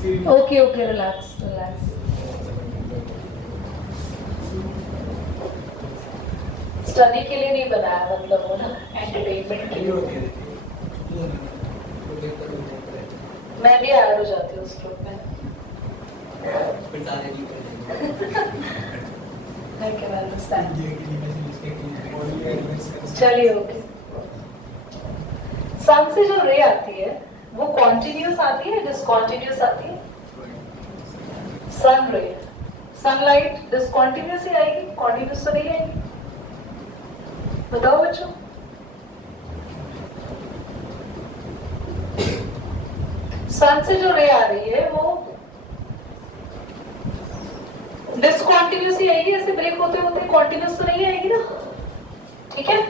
Okay okay, relax relax. Study के लिए नहीं बनाया, मतलब वो ना एंटरटेनमेंट के लिए। मैं भी ऐड हो जाती हूँ उस ग्रुप में। I can understand. चलिए ओके। सन से जो रे आती है वो कॉन्टिन्यूस आती है, डिसकॉन्टिन्यूस आती है? सन रे, सनलाइट डिसकॉन्टिन्यूस ही आएगी, कॉन्टिन्यूस तो नहीं आएगी। बताओ बच्चों। सन से जो रे आ रही है वो डिसकॉन्टिन्यूस ही आएगी, ऐसे ब्रेक होते होते कॉन्टिन्यूस तो नहीं आएगी ना, ठीक है?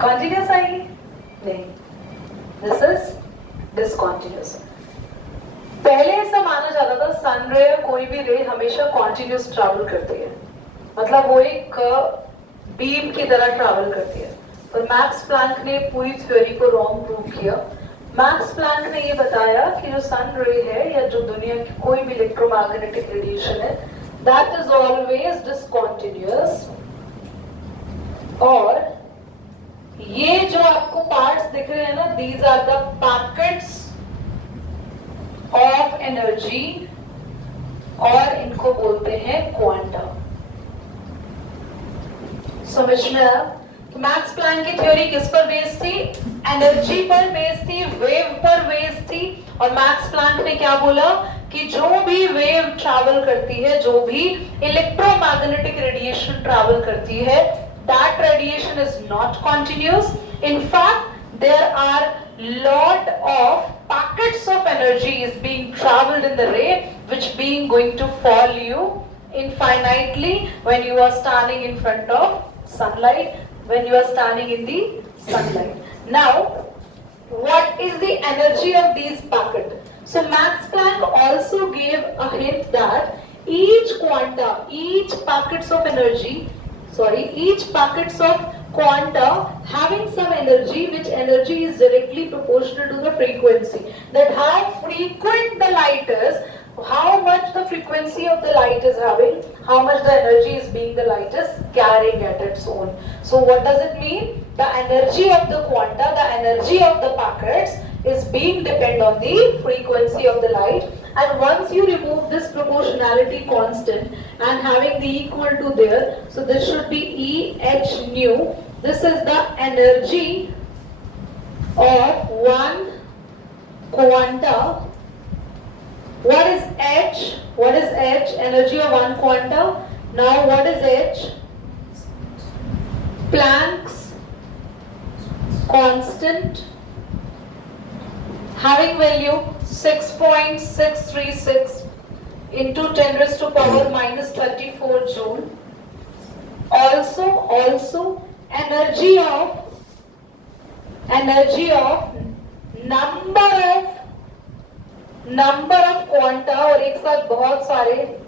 कॉन्टिन्यूस आएगी नहीं, दिस इज डिसकॉन्टिन्यूस। पहले ऐसा माना जाता था सन रे या कोई भी रे हमेशा कॉन्टिन्यूस ट्रैवल करती है, मतलब वो एक बीम की तरह ट्रैवल करती है। पर मैक्स प्लैंक ने पूरी थ्योरी को रॉन्ग प्रूव किया। मैक्स प्लैंक ने ये बताया कि जो सन रे है या जो दुनिया की कोई भी इलेक्ट्रोमैग्नेटिक रेडिएशन है, दैट इज ऑलवेज डिसकॉन्टिन्यूअस। और ये जो आपको पार्ट्स दिख रहे हैं ना, these are the packets of energy, और इनको बोलते हैं क्वांटा। समझ में आया? तो मैक्स प्लैंक की थ्योरी किस पर बेस्ड थी? एनर्जी पर बेस्ड थी, वेव पर बेस्ड थी। और मैक्स प्लैंक ने क्या बोला कि जो भी वेव ट्रैवल करती है, जो भी इलेक्ट्रोमैग्नेटिक रेडिएशन ट्रैवल करती है, that radiation is not continuous. In fact, there are lot of packets of energy is being traveled in the ray, which being going to fall you infinitely when you are standing in front of sunlight, when you are standing in the sunlight. Now, what is the energy of these packets? So Max Planck also gave a hint that each quanta, each packets of energy, each packets of quanta having some energy, which energy is directly proportional to the frequency. That how frequent the light is, how much the frequency of the light is having, how much the energy is being the light is carrying at its own. So what does it mean? The energy of the quanta, the energy of the packets is being depend on the frequency of the light. And once you remove this proportionality constant and having the equal to there, so this should be E h nu. This is the energy of one quanta. What is h? What is h? Energy of one quanta. Now what is h? Planck's constant, having value 6.636 into 10 raised to power minus 34 joule. Also energy of number of quanta, और एक साथ बहुत सारे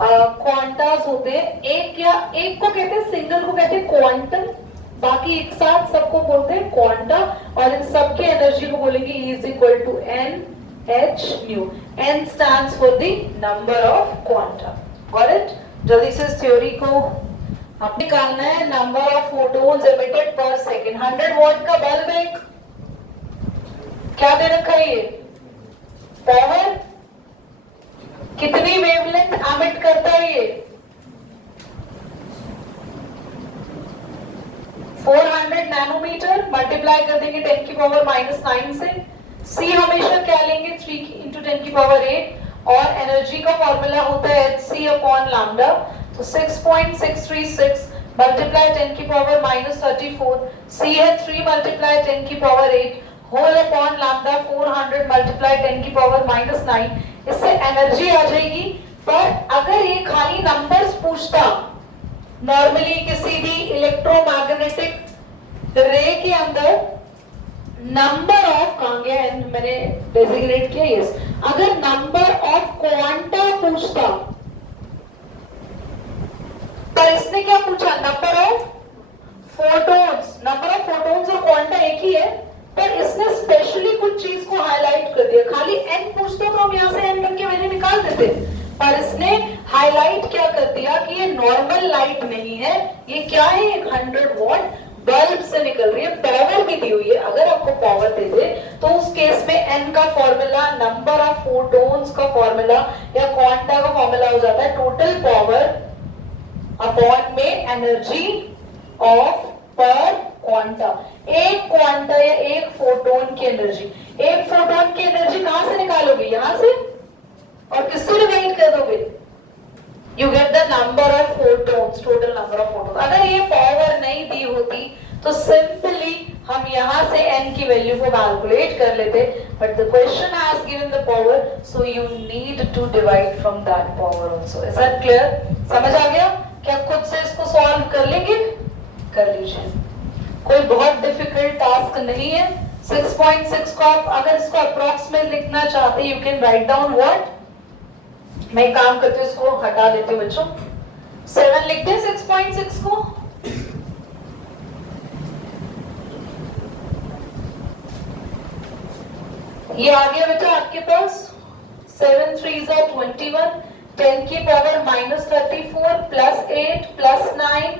Qantas होते हैं। एक को कहते हैं सिंगल, को कहते हैं क्वांटम, बाकी एक साथ सबको बोलते हैं क्वांटा। और इन सबके एनर्जी को बोलेंगे E is equal to n h nu. n stands for the number of quanta. Got it? जल्दी से इस थ्योरी को आपने निकालना है। नंबर ऑफ फोटोन्स एमिटेड पर सेकेंड। 100 वॉट का बल्ब एक क्या दे रखा है? ये पावर कितनी वेवलेंथ एमिट करता है? ये 400 नैनोमीटर मल्टीप्लाई कर देंगे 10 की पावर -9 से। C हमेशा क्या लेंगे? 3 into 10 की पावर 8। और एनर्जी का फॉर्मूला होता है hc अपॉन लैम्डा। तो 6.636 मल्टीप्लाई 10 की पावर -34, C है 3 मल्टीप्लाई 10 की power 8 whole upon lambda 400 multiply 10 की पावर -9। इससे एनर्जी आ जाएगी। पर अगर ये खाली नंबर्स पूछता, नॉर्मली किसी भी इलेक्ट्रोमैग्नेटिक रे के अंदर नंबर ऑफ कहां गया, मैंने डेजिग्नेट किया, यस, अगर नंबर ऑफ क्वांटा पूछता, पर इसने क्या पूछा? Number of photons. Number of photons और क्वांटा एक ही है, पर इसने स्पेशली कुछ चीज को हाईलाइट कर दिया। खाली n पूछते तो हम यहाँ से n तक के वैल्यू निकाल देते, पर इसने हाईलाइट क्या कर दिया कि ये नॉर्मल लाइट नहीं है, ये क्या है, 100 वॉट बल्ब से निकल रही है, पावर भी दी हुई है। अगर आपको पावर दे दे तो उस केस में n का फॉर्मूला नंबर ऑफ फोटॉन्स का फॉर्मूला या क्वांटा का फॉर्मूला हो जाता है टोटल पावर अपॉन में एनर्जी ऑफ पर क्वांटा। एक क्वांटा या एक फोटोन की एनर्जी, एक फोटोन की एनर्जी कहां से निकालोगे, यहां से, और किससे डिवाइड कर दोगे, you get the number of photons, total number of photons. अगर ये पावर नहीं दी होती तो सिंपली हम यहां से n की वैल्यू को कैलकुलेट कर लेते, but the question has given the power, so you need to divide from that power also. Is that clear? समझ आ गया? क्या खुद से इसको सॉल्व कर लेंगे? कर लीजिए, कोई बहुत डिफिकल्ट टास्क नहीं है। 6.6 को आप अगर इसको अप्रॉक्सीमेट लिखना चाहते, you can write down what, मैं एक काम करती हूँ, इसको हटा देती हूँ बच्चों, 7 लिख दे 6.6 को। ये आ गया बेटा आपके पास 7 3 21, 10 की पावर -34 प्लस 8 प्लस 9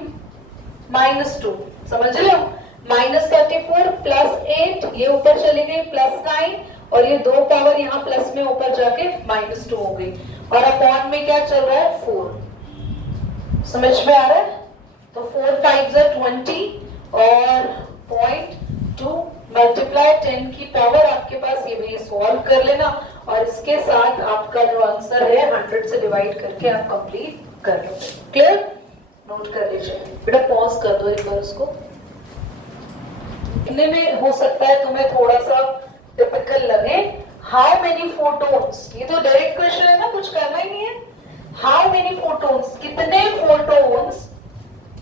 -2, समझ लो, -34 प्लस 8, ये ऊपर चली गई प्लस 9, और ये दो पावर यहाँ प्लस में ऊपर जाके -2 हो गई, और अपॉन में क्या चल रहा है 4, समझ में आ रहा है? तो 4 5 20 और 0.2 मल्टीप्लाई 10 की पावर आपके पास, ये भी सॉल्व कर लेना, और इसके साथ आपका जो आंसर है 100 से डिवाइड करके आप कंप्लीट कर लो। क्लियर? नोट कर लीजिए बेटा, पॉज कर दो एक बार उसको। इतने में हो सकता है तुम्हें थोड़ा सा टिपिकल लगे, हाउ मेनी फोटॉन्स, ये तो डायरेक्ट क्वेश्चन है ना, कुछ करना ही नहीं है। हाउ मेनी फोटॉन्स, कितने photons,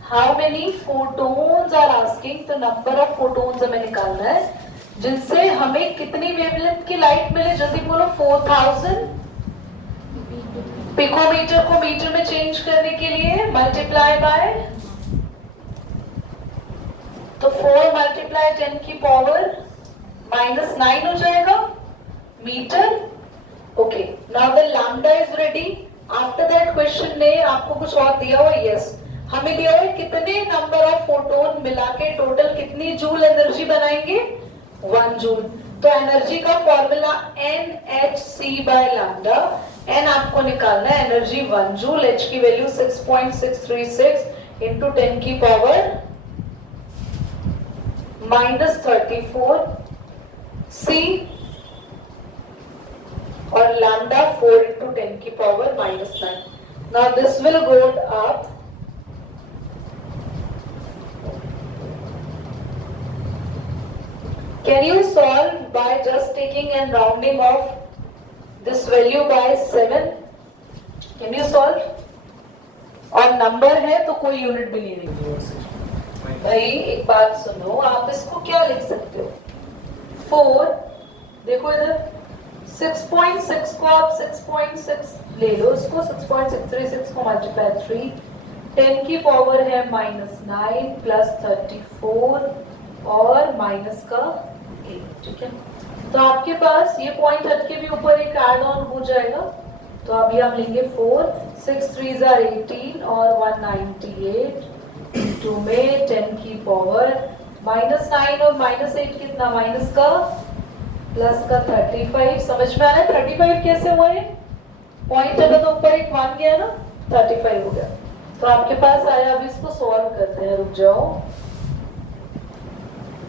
how many photons are asking, तो नंबर ऑफ फोटॉन्स हमें निकालना है जिनसे हमें कितनी वेवलेंथ की लाइट मिले, जल्दी बोलो। 4000 पिकोमीटर को मीटर में चेंज करने के लिए मल्टीप्लाई बाय, तो 4 मल्टीप्लाई 10 की पावर -9 हो जाएगा metre. Okay, now the lambda is ready. After that question ने आपको कुछ और दिया हुआ, यस हमें दिया हुआ कितने नंबर ऑफ फोटोन मिला के टोटल कितनी जूल एनर्जी बनाएंगे, 1 जूल। तो एनर्जी का formula NhC by lambda, n आपको निकालना है, एनर्जी 1 जूल, h की वैल्यू 6.636 इंटू 10 की पावर -34, C और लैम्डा 4 इंटू 10 की power -9। Now this will go up, can you solve by just taking and rounding off this value by 7? Can you solve? और number है तो कोई unit भी नहीं देगी। भाई एक बात सुनो, आप इसको क्या लिख सकते हो, 4, देखो इधर 6.6 को आप 6.6 ले लो, इसको 6.636 को मल्टीप्लाई 3, 10 की पावर है -9 प्लस 34 और माइनस का 8, ठीक है। तो आपके पास ये पॉइंट हट के भी ऊपर एक ऐड ऑन हो जाएगा, तो अभी हम लेंगे 4, 6 3 18 और 198, 2 में 10 की पावर -9 और -8 कितना, माइनस का प्लस का 35, समझ में आ रहा है? 35 कैसे हुआ है, पॉइंट हटा तो ऊपर एक 1 गया ना, 35 हो गया। तो आपके पास आया, अभी इसको सॉल्व करते हैं, रुक जाओ।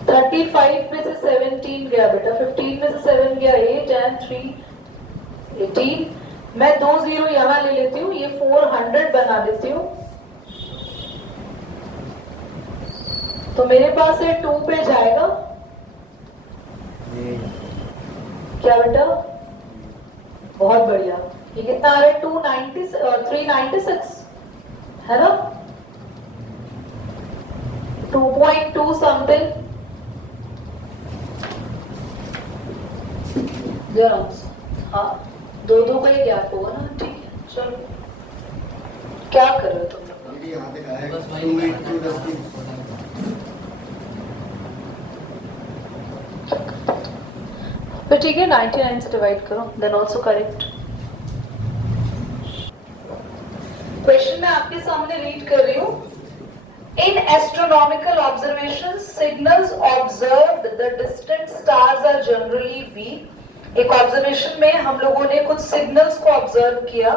35 में से 17 गया बेटा, 15 में से 7 गया 8 एंड 3 18, मैं 2 0 यहाँ ले लेती हूँ, ये 400 बना देती हूँ, तो मेरे पास ये 2 पे जाएगा, क्या बेटा, बहुत बढ़िया। ये कितना आ रहा है, 396 है ना, 2.2 समथिंग, हाँ 2 का ही गैप होगा ना, ठीक है। चलो क्या कर रहे हो तुम लोग? तो ठीक है 99 से डिवाइड करो, देन ऑल्सो करेक्ट। क्वेश्चन मैं आपके सामने रीड कर रही हूँ। In astronomical observations, signals observed the distant stars are generally weak। एक ऑब्जर्वेशन में हम लोगों ने कुछ सिग्नल्स को ऑब्जर्व किया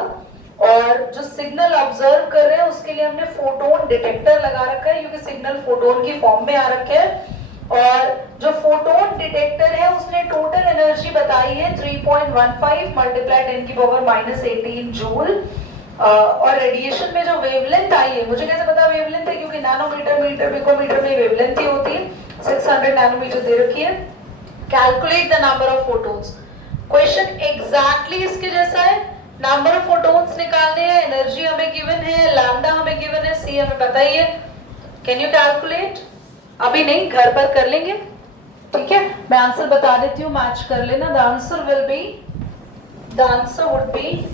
और जो सिग्नल ऑब्जर्व कर रहे हैं उसके लिए हमने फोटोन डिटेक्टर लगा रखा है क्योंकि सिग्नल फोटोन की फॉर्म में आ रखे हैं। और जो फोटोन डिटेक्टर है उसने टोटल एनर्जी बताई है 3.15 मल्टीप्लाई 10 की पावर -18 जूल। और रेडिएशन में जो वेवलेंथ आई है, मुझे कैसे पता वेवलेंथ है, क्योंकि नैनोमीटर मीटर पिकोमीटर में वेवलेंथ ही होती है। 600 नैनोमीटर दे रखी है। Calculate the number of photons. Question exactly इसके जैसा है। नंबर ऑफ फोटोन्स निकालने हैं, एनर्जी हमें गिवन है, लैम्डा हमें गिवन है, सी हमें पता ही है। Can you calculate? अभी नहीं, घर पर कर लेंगे, ठीक है। मैं आंसर बता देती हूँ, मैच कर लेना। The answer would be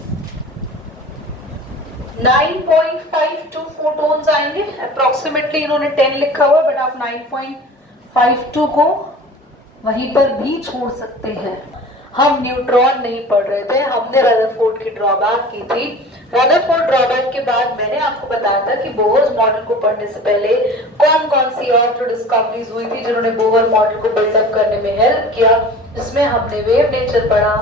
9.52 photons आएंगे अप्रोक्सीमेटली। इन्होंने 10 लिखा हुआ है बट आप 9.52 को वहीं पर भी छोड़ सकते हैं। हम न्यूट्रॉन नहीं पढ़ रहे थे, हमने रदरफोर्ड की ड्रॉबैक की थी। रदरफोर्ड ड्रॉबैक के बाद मैंने आपको बताया था कि बोहर मॉडल को पढ़ने से पहले कौन कौन सी और जो डिस्कवरीज हुई थी जिन्होंने बोहर मॉडल को बिल्डअप करने में हेल्प किया, जिसमें हमने वेव नेचर पढ़ा,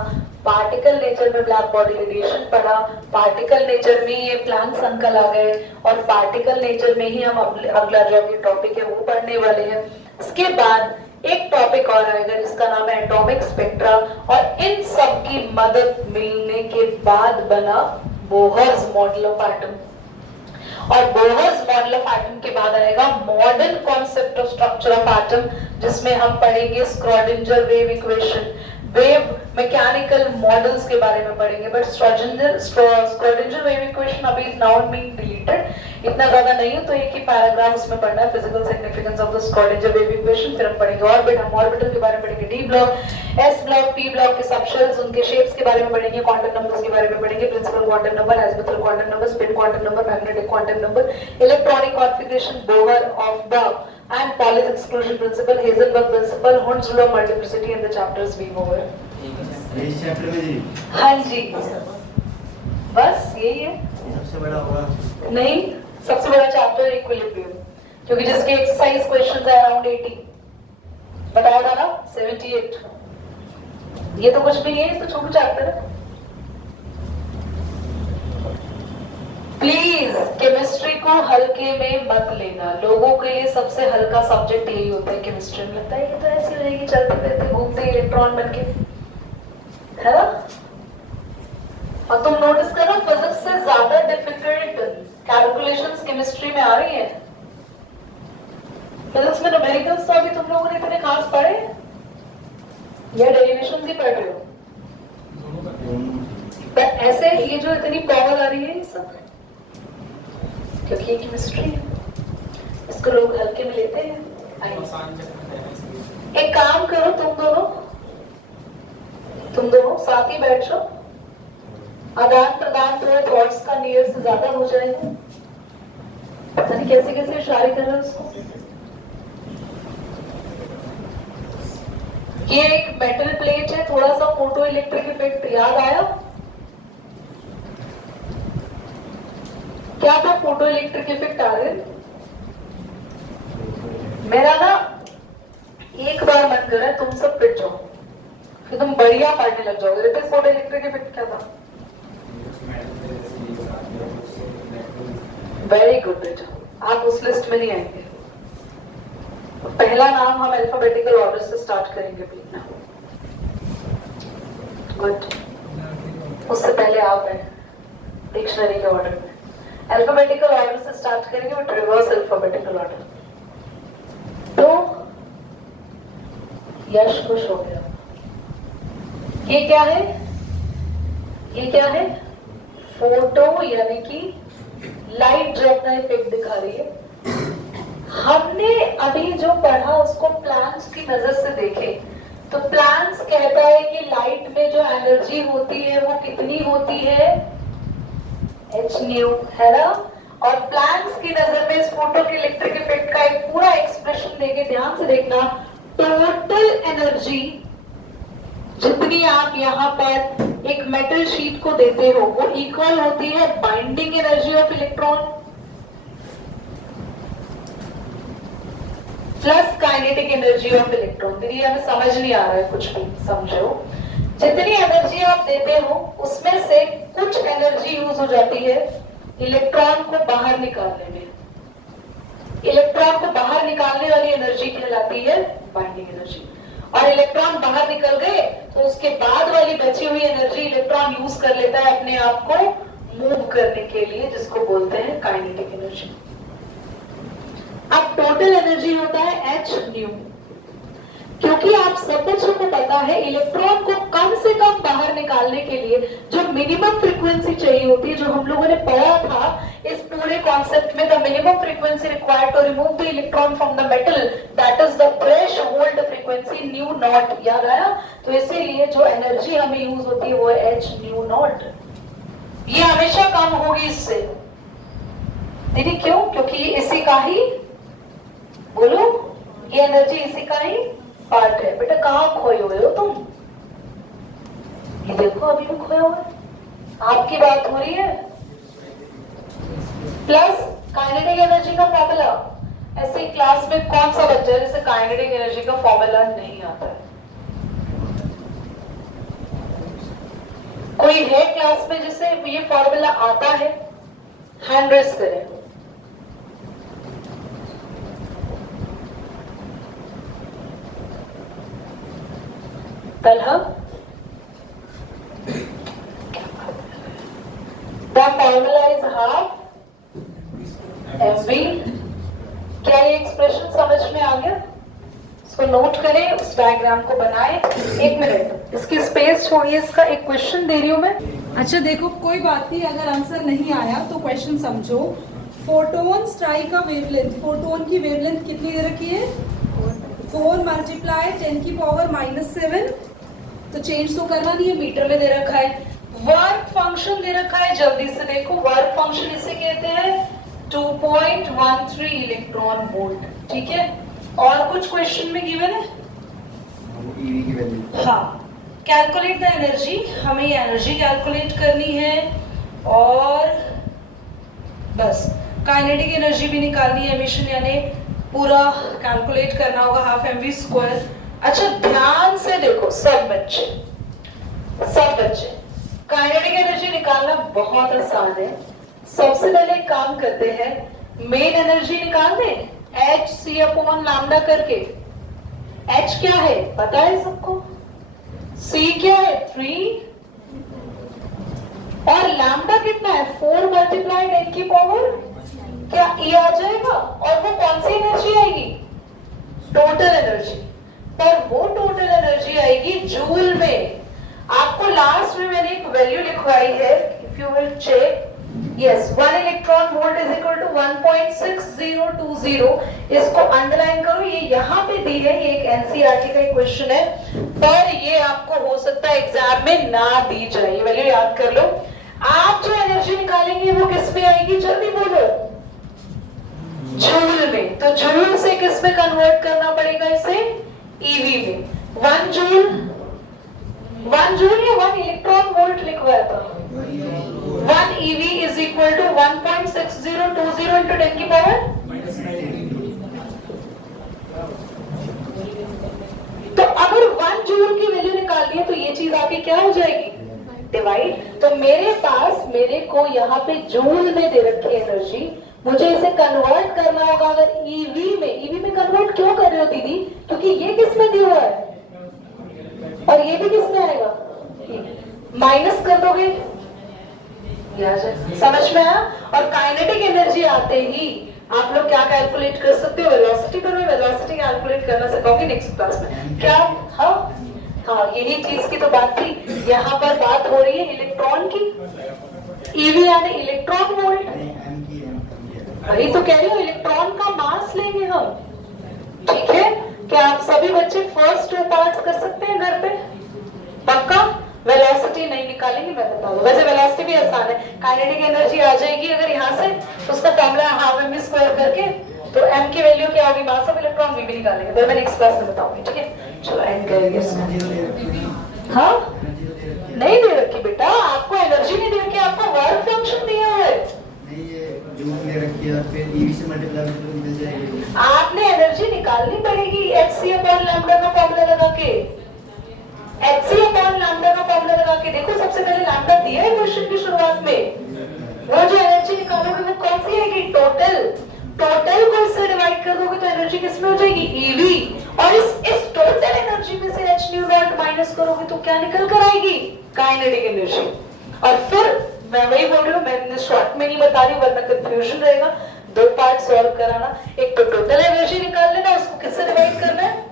पार्टिकल नेचर में ब्लैक बॉडी रेडिएशन पढ़ा, पार्टिकल नेचर में ये प्लैंक्स अंकल आ गए और पार्टिकल नेचर में ही हम अगला जो अभी टॉपिक है वो पढ़ने वाले हैं। इसके बाद एक टॉपिक और आएगा जिसका नाम है एटॉमिक स्पेक्ट्रा, और इन सब की मदद मिलने के बाद बना बोहर्स मॉडल ऑफ एटम। और बोहर्स मॉडल ऑफ एटम के बाद आएगा modern concept of structure of atom, जिसमें हम पढ़ेंगे Schrodinger wave equation, wave mechanical models के बारे में पढ़ेंगे। बट स्क्रॉडिंजर वेव इक्वेशन अभी इज नाउ बीइंग डिलीटेड, इतना ज्यादा नहीं है, तो एक ही पैराग्राफ उसमें पढ़ना है, physical significance of the Schrodinger wave equation. फिर हम पढ़ेंगे ऑर्बिटल के बारे में पढ़ेंगे, D block, S block, P block के सबशेल्स, उनके शेप्स के बारे में पढ़ेंगे, क्वांटम नंबर्स के बारे में पढ़ेंगे, principal quantum number, azimuthal quantum number, spin quantum number, magnetic quantum number, electronic configuration, Bohr of the and Pauli's exclusion principle, Heisenberg principle, Hund's law of multiplicity and the chapters we over। इस chapter में हाँ जी, बस यही है। सबसे बड़ा होगा नहीं, सबसे बड़ा चैप्टर इक्विलिब्रियम, क्योंकि जिसके एक्सरसाइज क्वेश्चंस है अराउंड 80, बताया था ना 78। ये तो कुछ भी नहीं है, ये तो छोटा चैप्टर है। प्लीज केमिस्ट्री को हल्के में मत लेना। लोगों के लिए सबसे हल्का सब्जेक्ट यही होता है केमिस्ट्री में। लगता है ये तो ऐसी रहेगी, चलते फिरते घूमते इलेक्ट्रॉन बनके, है ना। और तुम नोटिस करो फिजिक्स से ज्यादा डिफिकल्ट कैलकुलेशंस केमिस्ट्री में आ रही है। फिजिक्स में न्यूमेरिकल्स तो अभी तुम लोगों ने इतने खास पढ़े या डेरिवेशंस ही पढ़ रहे हो? तो ऐसे ये जो इतनी पावर आ रही है, ये सब क्योंकि ये केमिस्ट्री है, इसको लोग हल्के में लेते हैं। एक काम करो, तुम दोनों साथ ही बैठ जाओ, आदान प्रदान थोड़े थॉट्स का नियर से ज्यादा हो जाएगा। पता नहीं कैसे कैसे इशारे कर रहे हो उसको। ये एक मेटल प्लेट है, थोड़ा सा फोटो इलेक्ट्रिक इफेक्ट याद आया क्या था? फोटो इलेक्ट्रिक इफेक्ट आ रहे। मेरा ना एक बार मन कर रहा है तुम सब पिट जाओ, फिर तुम बढ़िया पढ़ने लग जाओगे। फोटो इलेक्ट्रिक इफेक्ट क्या था? वेरी गुड बेटा, आप उस लिस्ट में नहीं आएंगे। पहला नाम हम अल्फाबेटिकल ऑर्डर से स्टार्ट करेंगे पीना। गुड, उससे पहले आप हैं डिक्शनरी के ऑर्डर में। अल्फाबेटिकल ऑर्डर से स्टार्ट करेंगे बट रिवर्स अल्फाबेटिकल ऑर्डर। तो यश खुश हो गया। ये क्या है? ये क्या है? फोटो, यानी कि लाइट जो अपना इफेक्ट दिखा रही है। हमने अभी जो पढ़ा उसको प्लैंक्स की नजर से देखे तो प्लैंक्स कहता है कि लाइट में जो एनर्जी होती है वो कितनी होती है? h न्यू, है ना। और प्लैंक्स की नजर में इस फोटो के इलेक्ट्रिक इफेक्ट का एक पूरा एक्सप्रेशन देके ध्यान से देखना। टोटल एनर्जी जितनी आप यहाँ पर एक मेटल शीट को देते हो वो इक्वल होती है binding energy of electron plus kinetic energy of electron. दीदी हमें समझ नहीं आ रहा है कुछ भी, समझो। जितनी एनर्जी आप देते हो उसमें से कुछ एनर्जी यूज हो जाती है इलेक्ट्रॉन को बाहर निकालने में। इलेक्ट्रॉन को बाहर निकालने वाली एनर्जी कहलाती है बाइंडिंग एनर्जी। और इलेक्ट्रॉन बाहर निकल गए तो उसके बाद वाली बची हुई एनर्जी इलेक्ट्रॉन यूज कर लेता है अपने आप को मूव करने के लिए, जिसको बोलते हैं काइनेटिक एनर्जी। अब टोटल एनर्जी होता है h न्यू। क्योंकि आप सब बच्चों को पता है इलेक्ट्रॉन को कम से कम बाहर निकालने के लिए जो मिनिमम फ्रीक्वेंसी चाहिए होती है, जो हम लोगों ने पढ़ा था इस पूरे कॉन्सेप्ट में, the minimum frequency required to remove the electron from the metal, that is the threshold frequency nu naught. याद आया? तो इसीलिए जो एनर्जी हमें यूज होती है वो है h न्यू नॉट। ये हमेशा कम होगी इससे। दीदी क्यों? क्योंकि ये इसी का ही, बोलो, ये एनर्जी इसी का ही पार्ट है। बेटा कहाँ खोए हुए हो तुम? ये देखो अभी भी खोया हुआ है। आपकी बात हो रही है। प्लस काइनेटिक एनर्जी का फॉर्मूला, ऐसे क्लास में कौन सा बच्चा है जिसे काइनेटिक एनर्जी का फॉर्मूला नहीं आता है? कोई है क्लास में जिसे ये फॉर्मूला आता है? हैंड रेस करें। Talha, the formula is half mv। क्या ये एक्सप्रेशन समझ में आ गया? इसको नोट करें, उस डायग्राम को बनाएं। एक मिनट, इसकी स्पेस छोड़िए, इसका एक क्वेश्चन दे रही हूं मैं। अच्छा देखो, कोई बात नहीं, अगर आंसर नहीं आया तो क्वेश्चन समझो। फोटोन स्ट्राइक का वेवलेंथ, फोटोन की वेवलेंथ कितनी दे रखी है? 4 मल्टीप्लाई 10 की पावर -7। तो चेंज तो करना नहीं है, मीटर में दे रखा है। वर्क फंक्शन दे रखा है, जल्दी से देखो। वर्क फंक्शन इसे कहते हैं 2.13 इलेक्ट्रॉन वोल्ट। ठीक है, और कुछ क्वेश्चन में गिवन है? ईवी की वैल्यू। हाँ, कैलकुलेट द एनर्जी, हमें ये एनर्जी कैलकुलेट करनी है और बस काइनेटिक एनर्जी भी निकालनी है, एमिशन यानी पूरा कैलकुलेट करना होगा, हाफ mv²। अच्छा ध्यान से देखो सब बच्चे, काइनेटिक एनर्जी निकालना बहुत आसान है। सबसे पहले एक काम करते हैं, मेन एनर्जी निकाल दें hc/λ करके। h क्या है पता है सबको? c क्या है 3 और लैम्डा कितना है 4 मल्टीप्लाई 10 की पावर क्या e आ जाएगा। और वो कौन सी एनर्जी आएगी? Total energy. पर वो टोटल एनर्जी आएगी जूल में। आपको लास्ट में मैंने एक वैल्यू लिखवाई है, if you will check, yes 1 electron volt is equal to 1.6020। इसको अंडरलाइन करो, ये यहाँ पे दी है, ये एक एनसीईआरटी का क्वेश्चन है, पर ये आपको हो सकता है एग्जाम में ना दी जाए। ये वैल्यू याद कर लो। आप जो एनर्जी निकालेंगे वो किस में आएगी, जल्दी बोलो? जूल में। तो जूल से किस में कन्वर्ट करना पड़ेगा इसे? ईवी में। 1 जूल या 1 इलेक्ट्रॉन वोल्ट लिखवाया था। 1 EV is equal to 1.6020 into 10 की पावर। तो अगर 1 जूल की वैल्यू निकालनी है तो ये चीज आके क्या हो जाएगी? डिवाइड। तो मेरे को यहाँ पे जूल में दे रखी एनर्जी, मुझे इसे कन्वर्ट करना होगा अगर ईवी में कन्वर्ट क्यों कर रहे हो दीदी? क्योंकि ये किस में दिया हुआ है और ये भी किस में आएगा? माइनस कर दोगे, समझ में आया? और काइनेटिक एनर्जी आते ही आप लोग क्या कैलकुलेट कर सकते हो? वेलोसिटी पर वेलोसिटी कैलकुलेट करना सिखाओगे नेक्स्ट क्लास में। क्या? हाँ, यही चीज की तो बात थी। यहाँ पर बात हो रही है इलेक्ट्रॉन की। ईवी यानी इलेक्ट्रॉन वोल्ट। वही तो कह रही हूँ, इलेक्ट्रॉन का मास लेंगे हम। ठीक है, क्या आप सभी बच्चे फर्स्ट 2 पार्ट्स कर सकते हैं घर पे? पक्का? वेलोसिटी नहीं निकालेंगे, मैं बता दूं। वैसे वेलोसिटी भी आसान है, काइनेटिक एनर्जी आ जाएगी अगर यहाँ से, तो उसका फॉर्मूला हाफ mv² करके, तो m की वैल्यू क्या होगी? मास ऑफ इलेक्ट्रॉन, v भी निकालेंगे। तो मैं नेक्स्ट क्लास में बताऊंगी। ठीक है, चलो एंड करेंगे इसको। हाँ एनर्जी तो दे रखी है। नहीं दे रखी बेटा, आपको एनर्जी नहीं दे रखी, आपको वर्क फंक्शन दिया है। नहीं ये जूल ले रखी है, फिर ईवी से मल्टीप्लाई करके तो निकल जाएगी। आपने एनर्जी निकालनी पड़ेगी hc अपॉन लैम्डा का फॉर्मूला लगा के, hc अपॉन लैम्डा का फॉर्मूला लगा के। देखो सबसे पहले लैम्डा दिया है क्वेश्चन की शुरुआत में, वो जो एनर्जी निकालोगे वो कौन सी आएगी, टोटल। टोटल को इससे डिवाइड कर दोगे तो एनर्जी किसमें हो जाएगी, ईवी, और इस टोटल एनर्जी में से h न्यू नॉट माइनस करोगे तो क्या निकल कर आएगी, काइनेटिक एनर्जी। और फिर मैं वही बोल रही हूँ, मैं शॉर्ट में नहीं बता रही हूँ वरना कंफ्यूजन रहेगा, दो पार्ट सॉल्व कराना। एक तो टोटल एनर्जी निकाल लेना, उसको किससे डिवाइड करना है,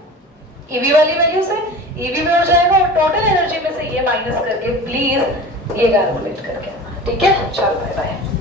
ईवी वाली वैल्यू से, ईवी में हो जाएगा, और टोटल एनर्जी में से ये माइनस करके प्लीज ये कैलकुलेट करके, ठीक है। चलो बाय बाय।